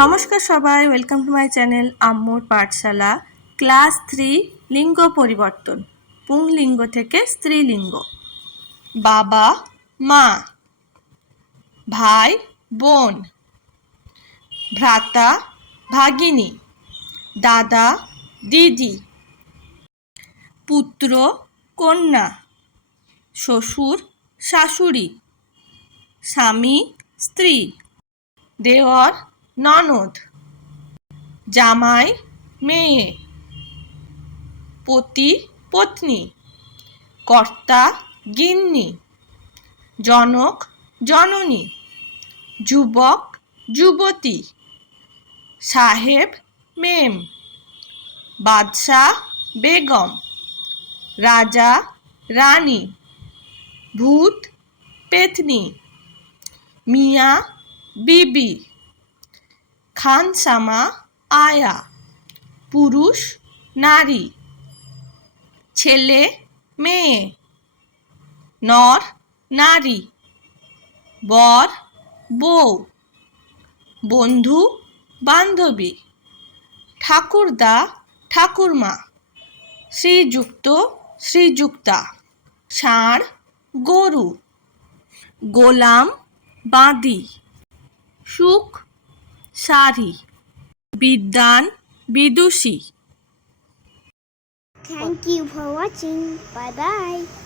নমস্কার সবাই welcome to my channel আম্মুর পাঠশালা ক্লাস থ্রি লিঙ্গ পরিবর্তন পুংলিঙ্গ থেকে স্ত্রীলিঙ্গ। বাবা, মা, ভাই, বোন, ভ্রাতা, ভাগিনী, দাদা, দিদি, পুত্র, কন্যা, শ্বশুর, শাশুড়ি, স্বামী, স্ত্রী দেওর ননদ, জামাই, মেয়ে, পতি, পত্নী, কর্তা, গিন্নি, জনক, জননী, যুবক, যুবতী, সাহেব, মেম, বাদশাহ, বেগম, রাজা, রানী, ভূত, পেতনি, মিয়া, বিবি। খানসামা, আয়া, পুরুষ, নারী, ছেলে, মেয়ে, নর, নারী, বর, বউ, বন্ধু, বান্ধবী, ঠাকুরদা, ঠাকুরমা, শ্রীযুক্ত, শ্রীযুক্তা, ষাঁড়, গরু, গোলাম, বাঁদি, সুখ শাড়ি বিদ্যান বিদুষী Thank you for watching. Bye bye.